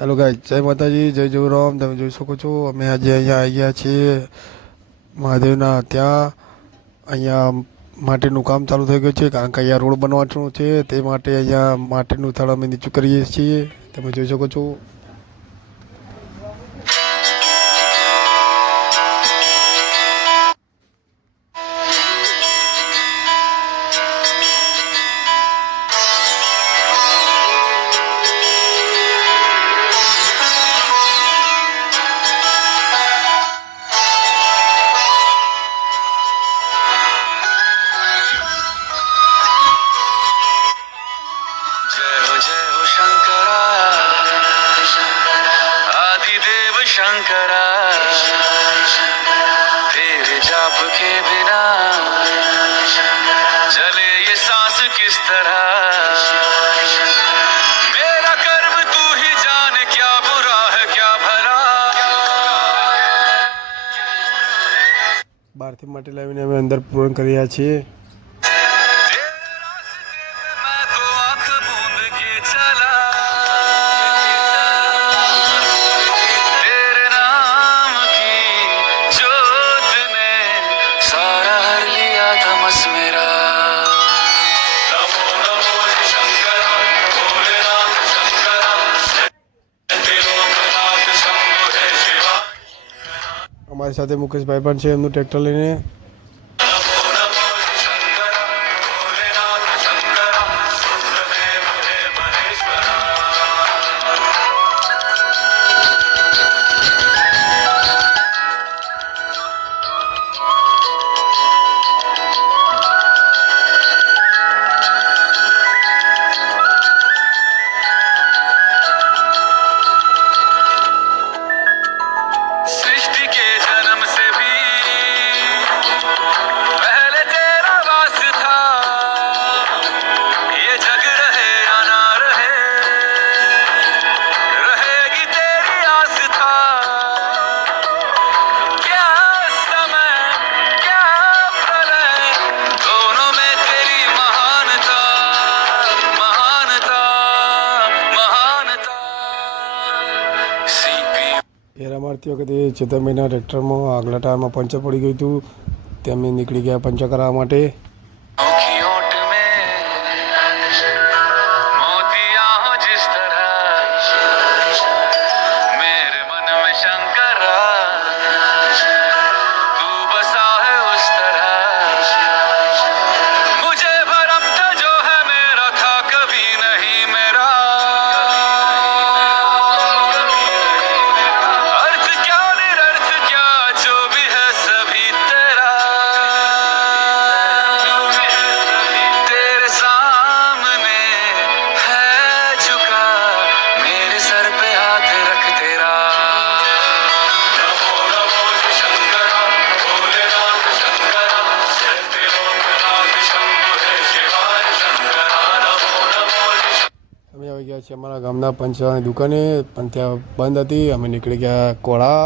Hello guys, જય માતાજી, જય જયરામ. તમે જોઈ શકો છો અમે આજે અહીંયા આવી ગયા છીએ મહાદેવના ત્યાં. અહીંયા માટીનું કામ ચાલુ થઈ ગયું છે કારણ કે અહીંયા રોડ બનવાનું છે, તે માટે અહીંયા માટીનું થડ અમે નીચું કરીએ છીએ. તમે જોઈ શકો છો. जय हो शंकरा आदिदेव शंकरा तेरे जाप के बिना चले ये सांस किस तरह मेरा कर्म तू ही जाने क्या बुरा है क्या भला બહારથી માટી લાવીને અમે અંદર પૂરણ કર્યા છીએ. અમારી સાથે મુકેશભાઈ પણ છે, એમનું ટ્રેક્ટર લઈને. એરા મારતી વખતે ચેતનભાઈના ટ્રેક્ટરમાં આગલા ટાયરમાં પંચર પડી ગયું હતું. તેમને નીકળી ગયા પંચર કરાવવા માટે. અમે આવી ગયા છીએ અમારા ગામના પંચરની દુકાને, પણ ત્યાં બંધ હતી. અમે નીકળી ગયા કોળા.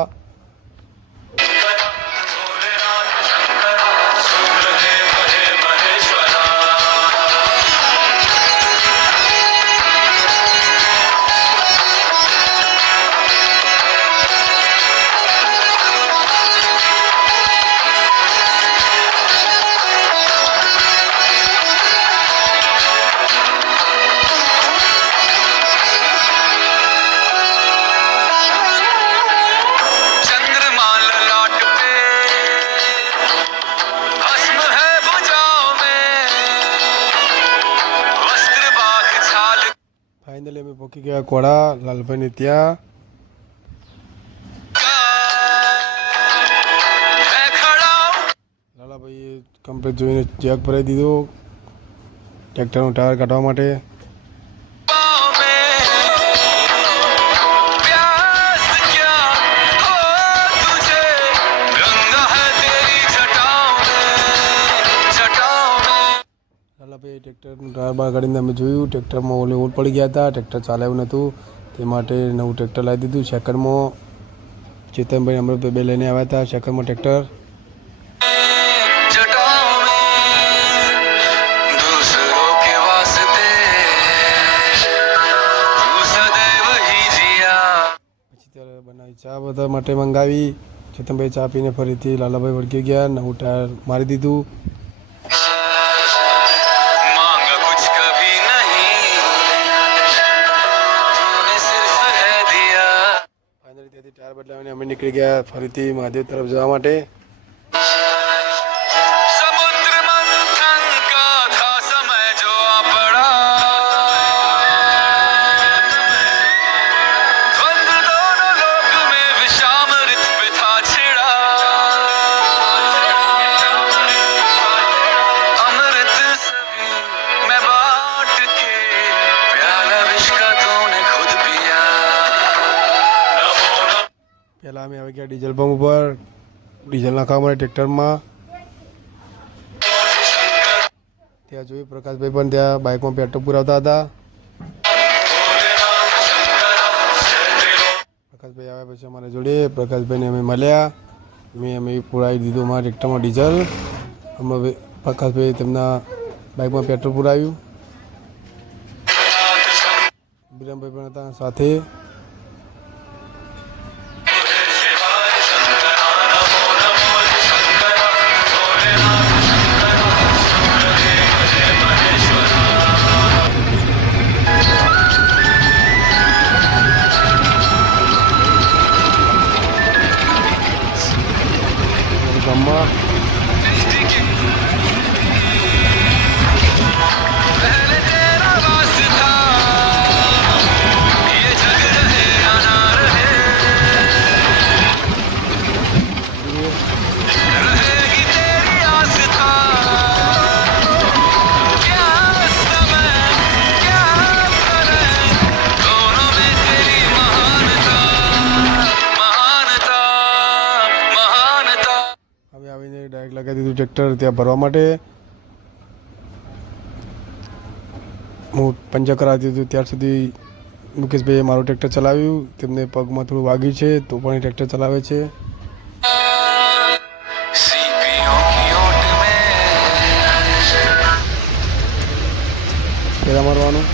ફાઇનલી અમે પહોંચી ગયા કોળા લાલભાઈને ત્યાં. લાલાભાઈએ કમ્પ્લીટ જોઈને જેક ભરાઈ દીધો ટ્રેક્ટરનું ટાયર કાઢવા માટે. લાલાભાઈ ટ્રેક્ટરનું ટાયર બહાર કાઢીને અમે જોયું, ટ્રેક્ટરમાં ઓલે ઓલ પડી ગયા હતા, ટ્રેક્ટર ચાલાવ્યું નહોતું. તે માટે નવું ટ્રેક્ટર લાવી દીધું. સેકન્ડમાં ચેતનભાઈ અમૃતભાઈ બે લઈને આવ્યા હતા. સેકન્ડમાં ટ્રેક્ટર दूसरों के वास्ते तू सदैव ही जिया ભાઈ ચા બધા માટે મંગાવી. ચેતનભાઈ ચા પીને ફરીથી લાલાભાઈ વળગી ગયા. નવું ટાયર મારી દીધું. मांगा कुछ कभी नहीं तूने सिर्फ है दिया ફાઇનલી ત્યાંથી ટાયર બદલાવીને અમે નીકળી ગયા ફરીથી મહાદેવ તરફ જવા માટે. समुद्र मंथन का था समय जो आ पड़ा द्वंद्व दोनों लोक में विषाम ऋत पे था छिड़ा अमृत सभी मैं बांट के प्याला विष का तूने खुद पिया પહેલાં અમે આવી ગયા ડીઝલ પંપ ઉપર ડીઝલ નાખવા માટે ટ્રેક્ટરમાં. ત્યાં જોયું પ્રકાશભાઈ પણ ત્યાં બાઇકમાં પેટ્રોલ પુરાવતા હતા. પ્રકાશભાઈ આવ્યા પછી અમારા જોડે પ્રકાશભાઈને અમે મળ્યા. અમે પુરાવી દીધું અમારા ટ્રેક્ટરમાં ડીઝલ. અમે પ્રકાશભાઈ તેમના બાઇકમાં પેટ્રોલ પુરાવ્યું. વિરમભાઈ પણ હતા સાથે. ગામમાં पहले तेरा वास्ता ये जग रहे या ना रहे रहेगी तेरी आस्था क्या समय क्या करे दोनों में तेरी महानता महानता महानता હવે આવીને ડાયરેક્ટ લગાવી દીધું ટ્રેક્ટર ત્યાં ભરવા માટે. હું પંચર કરાવી દીધું ત્યાર સુધી મુકેશભાઈએ મારું ટ્રેક્ટર ચલાવ્યું. તેમને પગમાં થોડું વાગ્યું છે તો પણ એ ટ્રેક્ટર ચલાવે છે. सीपियों की ओट में ફેરા મારવાનું